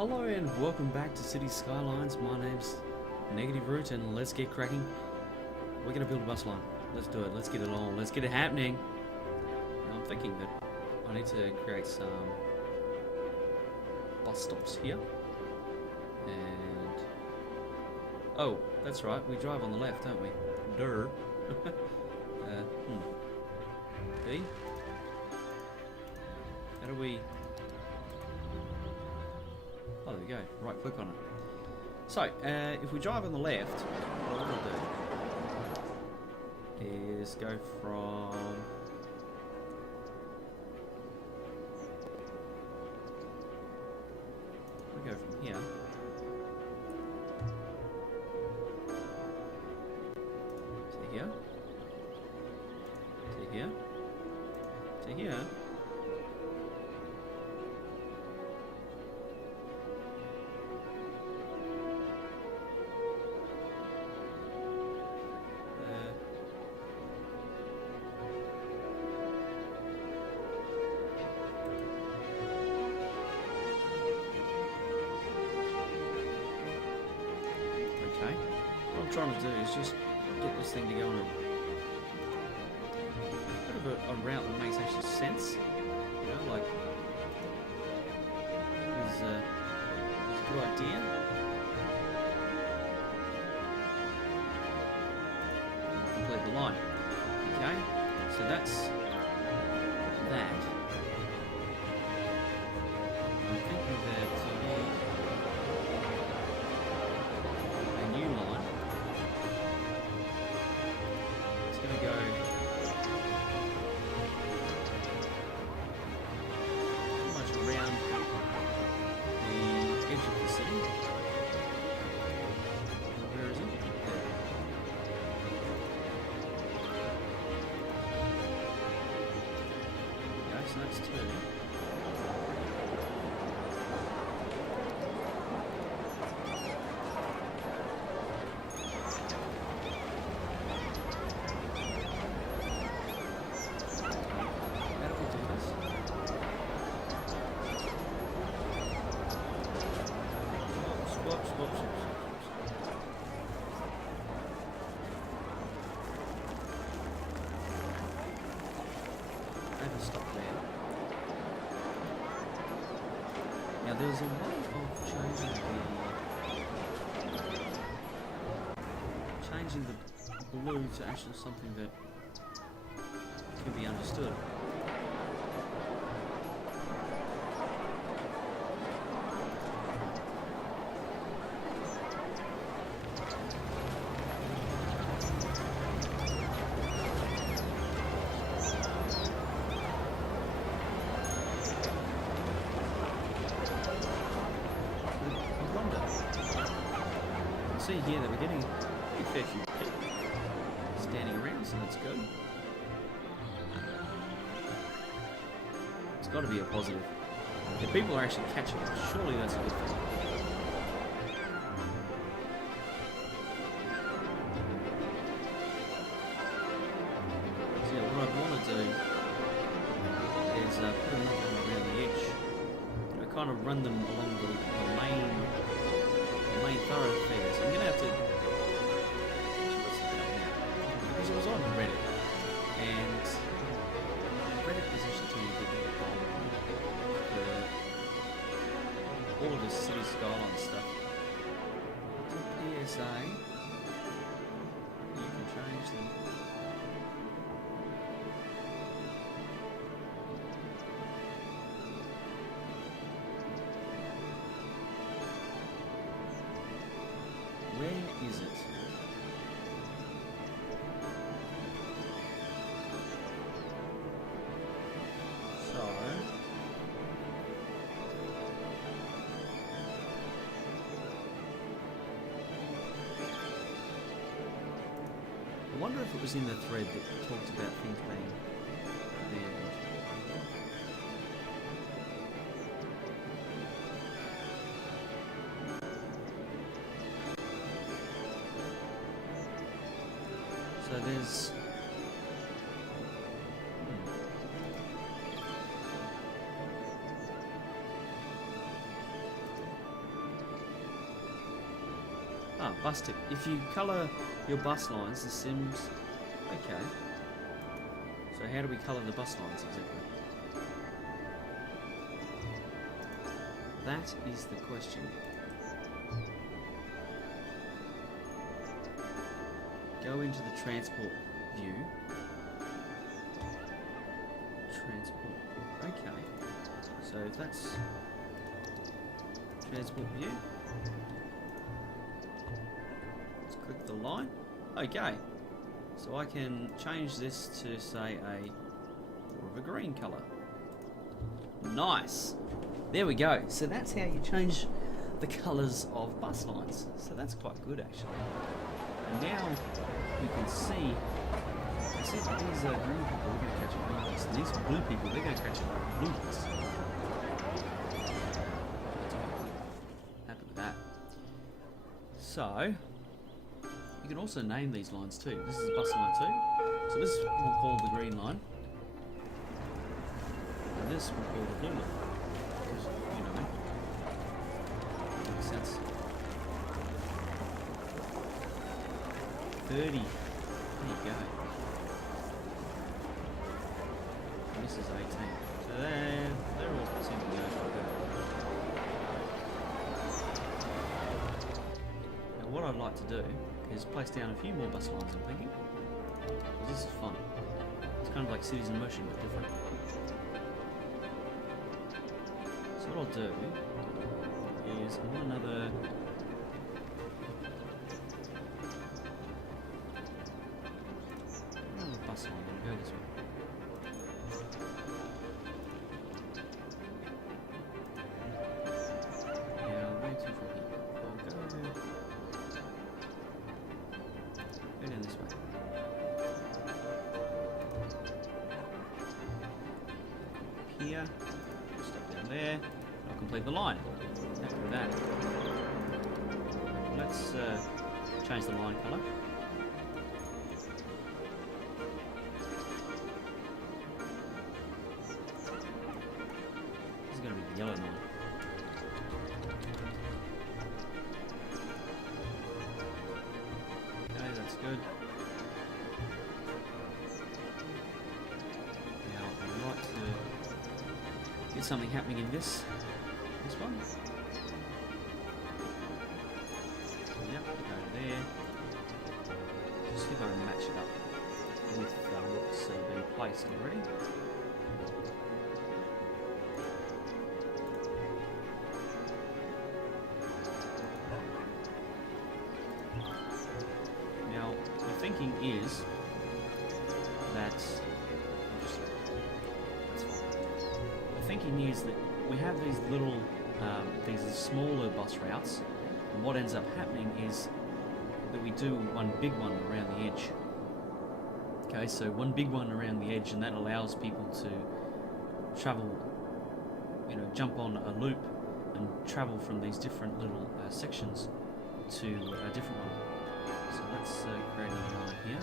Hello and welcome back to City Skylines. My name's Negative Root and let's get cracking. We're going to build a bus line. Let's do it. Let's get it on. Let's get it happening. Now I'm thinking that I need to create some bus stops here. And... oh, that's right. We drive on the left, don't we? Durr. B? How do we... oh, there we go. Right click on it. So, if we drive on the left, what we're going to do is go from... we go from here. To here. To here. To here. What I'm trying to do is just get this thing to go on a bit of a route that makes actual sense. You know, like is a good idea. Complete the line. Okay, so that's that. I'm thinking that a new line. It's going to go pretty much around the edge of the city. Where is it? There. Okay, so that's two. Stop there. Now there's a way of changing the blue to actually something that can be understood. See here that we're getting a fair few people standing around, so that's good. It's got to be a positive. If people are actually catching it, surely that's a good thing. So yeah, what I want to do is put another one around the edge. You know, kind of run them along the main thoroughfares. I'm going to have to... what's it about now? Because it was on Reddit, and Reddit is actually telling you for all of this City Skyline stuff. PSA, you can change them. Where is it? So... I wonder if it was in the thread that talked about things being abandoned. So there's... Ah, bus tip. If you colour your bus lines, the Sims... Okay. So how do we colour the bus lines exactly? That is the question. Go into the transport view. Transport. Okay. So if that's transport view, let's click the line. Okay. So I can change this to say more of a green colour. Nice. There we go. So that's how you change the colours of bus lines. So that's quite good actually. And now you can see. I said these green people are going to catch a blue bus, and these blue people they're going to catch a blue bus. Happy with that. So you can also name these lines too. This is bus line 2. So this we'll call the green line, and this we'll call the blue line. You know, makes sense. 30. There you go. And this is 18. So they're all seem to go like that. Now what I'd like to do is place down a few more bus lines, I'm thinking. Because this is fun. It's kind of like Cities in Motion, but different. So what I'll do is I want another... bus line, I'll go this way. Yeah, way too foggy. I'll go down this way. Here, stop down there. I'll complete the line. Happy with that. Let's change the line colour. This is going to be the yellow line. Okay, that's good. Now I'd like to get something happening in this one. Yep, go there. Just see if I can match it up with what's been placed already. Now, the thinking is that that's fine. The thinking is that we have these little, these smaller bus routes, and what ends up happening is that we do one big one around the edge. Okay, so one big one around the edge, and that allows people to travel, you know, jump on a loop and travel from these different little sections to a different one. So let's create another line here.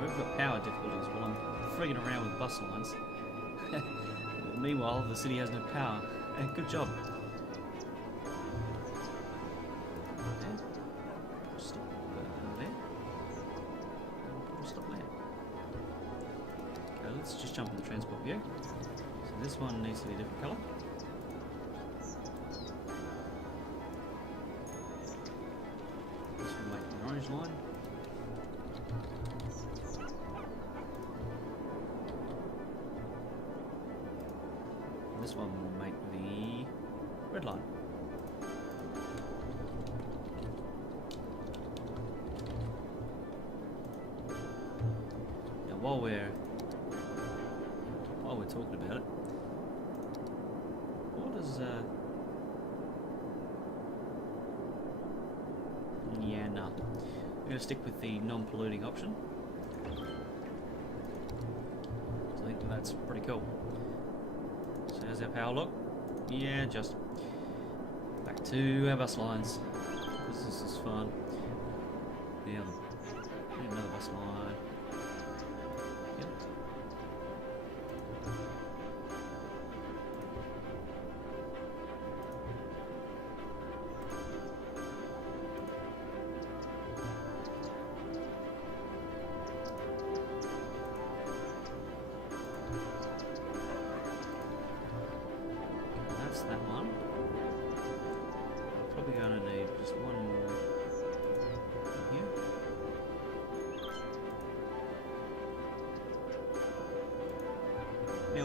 We've got power difficulties while I'm frigging around with bus lines. Meanwhile, the city has no power. Good job. Okay. Stop there. Stop there. Okay, let's just jump in the transport view. So this one needs to be a different colour. This will make the orange line. This one will make the red line. Now while we're talking about it, what is yeah, no. We're gonna stick with the non-polluting option. So I think that's pretty cool. So how's our power look? Yeah, just back to our bus lines, because this is fun. Yeah, another bus line. Yep.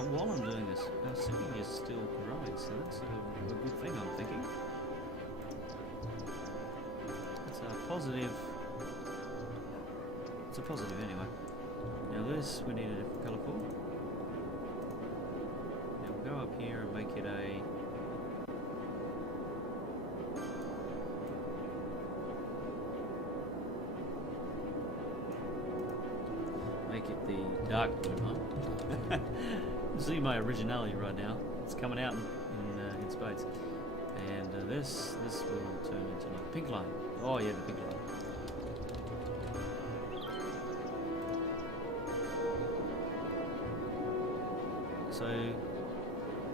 while I'm doing this, our city is still growing, so that's a good thing, I'm thinking. It's a positive. It's a positive anyway. Now this we need a different colour for. Now we'll go up here and make it a... Make it the dark blue, huh? See my originality right now. It's coming out in spades. And this will turn into like pink line. Oh yeah, the pink line. So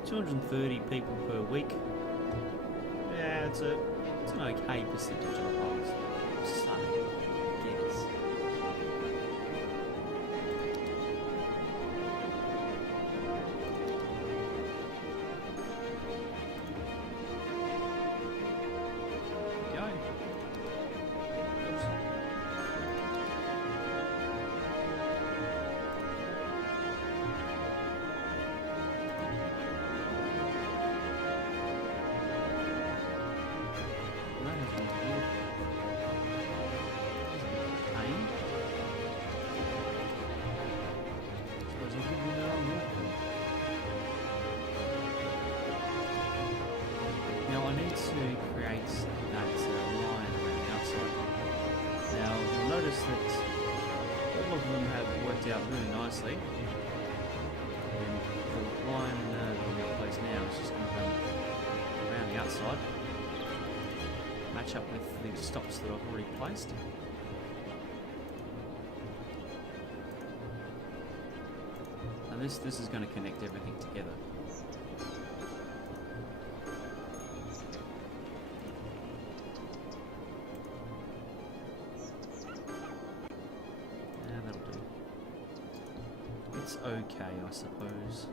230 people per week. Yeah, it's an okay percentage of holes. So, yes. Now I need to create that line around the outside. Now you'll notice that all of them have worked out really nicely. And the line that I'm going to place now is just going to come around the outside. Match up with the stops that I've already placed. And this is going to connect everything together. It's okay, I suppose.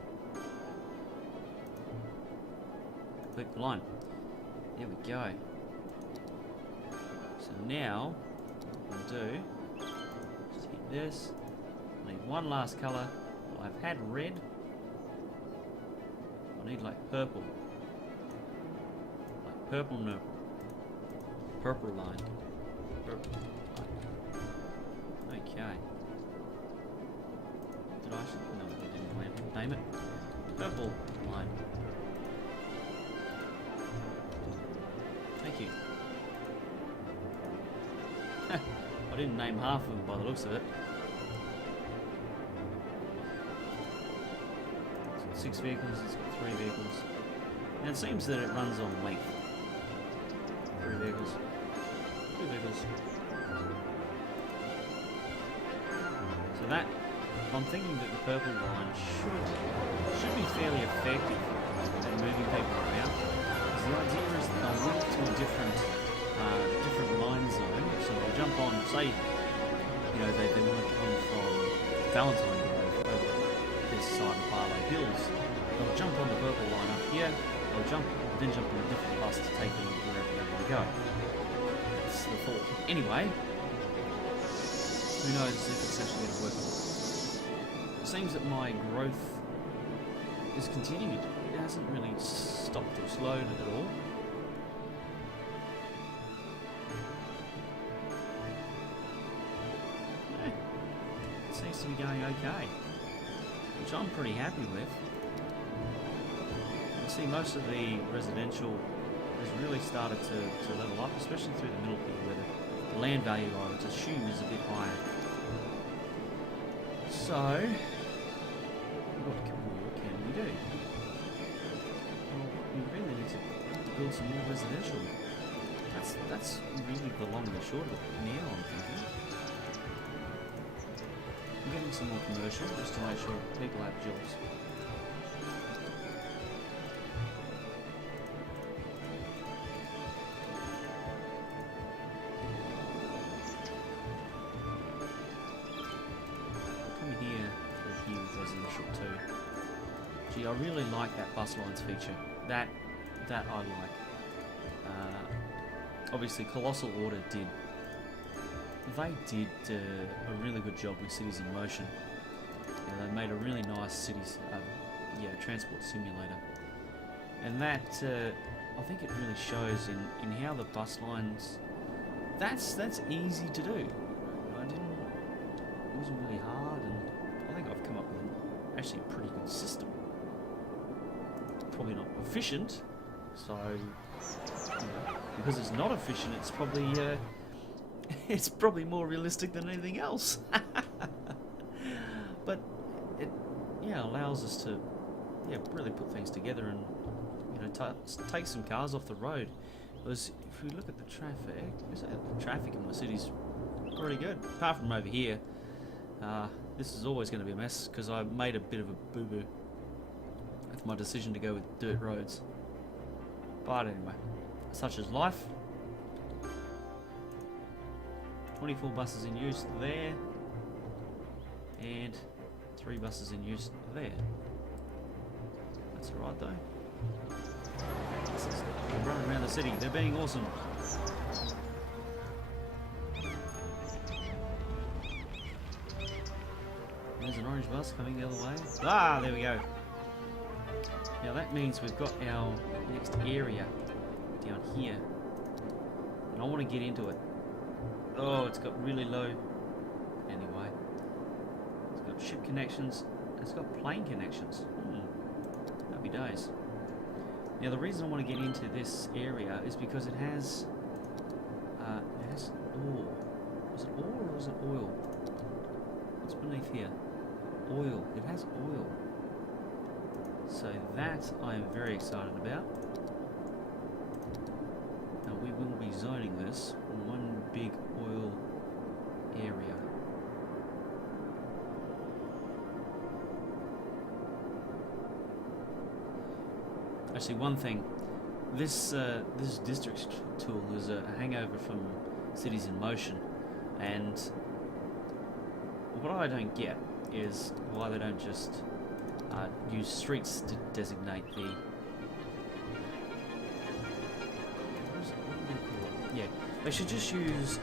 Click the line. There we go. So now, what I'll do, just hit this. I need one last colour. Well, I've had red. I need like purple. Like purple, no. Purple line. Purple line. Okay. Did I actually? No, I didn't name it. Purple line. Thank you. I didn't name half of them by the looks of it. It's got 6 vehicles, it's got 3 vehicles. And it seems that it runs on length. 3 vehicles. 2 vehicles. So that, I'm thinking that the purple line should be fairly effective at moving people around. Because the idea is that they'll link to a different line zone. So they'll jump on, say, you know, they want to come from Valentine Grove over this side of Barlow Hills. They'll jump on the purple line up here. They'll then jump on a different bus to take them wherever they want to go. That's the thought. Anyway, who knows if it's actually going to work. It seems that my growth is continued. It hasn't really stopped or slowed at all. Yeah, it seems to be going okay, which I'm pretty happy with. You see, most of the residential has really started to level up, especially through the middle here, where the land value, I would assume, is a bit higher. So, what can we do? Well, we really need to build some more residential. That's really the long and the short of it now, I'm thinking. I'm getting some more commercial just to make sure people have jobs. Gee, I really like that bus lines feature. That I like. Obviously, Colossal Order did a really good job with Cities in Motion. They made a really nice transport simulator, and that I think it really shows in how the bus lines. That's easy to do. It wasn't really hard, and I think I've come up with actually a pretty good system. Probably not efficient, so because it's not efficient, it's probably more realistic than anything else. But it allows us to really put things together and take some cars off the road. Because if we look at the traffic in the city's pretty good, apart from over here. This is always going to be a mess because I made a bit of a boo-boo with my decision to go with dirt roads. But anyway, such is life. 24 buses in use there, and 3 buses in use there. That's alright though. They're running around the city. They're being awesome. There's an orange bus coming the other way. Ah, there we go. Now that means we've got our next area down here. And I want to get into it. Oh, it's got really low. Anyway. It's got ship connections. It's got plane connections. Happy days. Now the reason I want to get into this area is because it has ore. Was it ore or was it oil? What's beneath here? Oil. It has oil. So that I am very excited about. Now we will be zoning this one big oil area. Actually, one thing. This districts tool is a hangover from Cities in Motion, and what I don't get is why they don't just use streets to designate the. What do you call it? Yeah, they should just use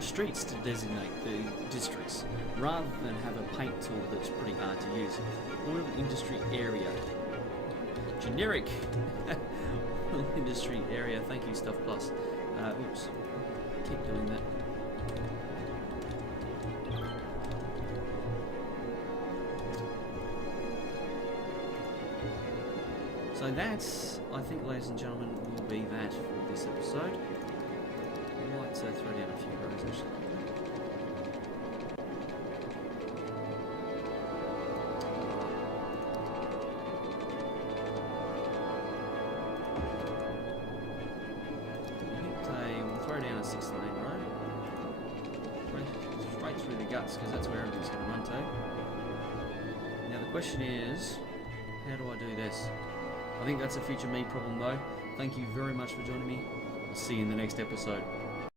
streets to designate the districts, rather than have a paint tool that's pretty hard to use. Oil industry area. Generic oil industry area. Thank you, Stuff Plus. Oops. Keep doing that. So that's, I think, ladies and gentlemen, will be that for this episode. I might throw down a few rows actually. We'll throw down a 6-lane road. Straight through the guts, because that's where everything's going to run to. Now the question is, how do I do this? I think that's a future me problem though. Thank you very much for joining me. I'll see you in the next episode.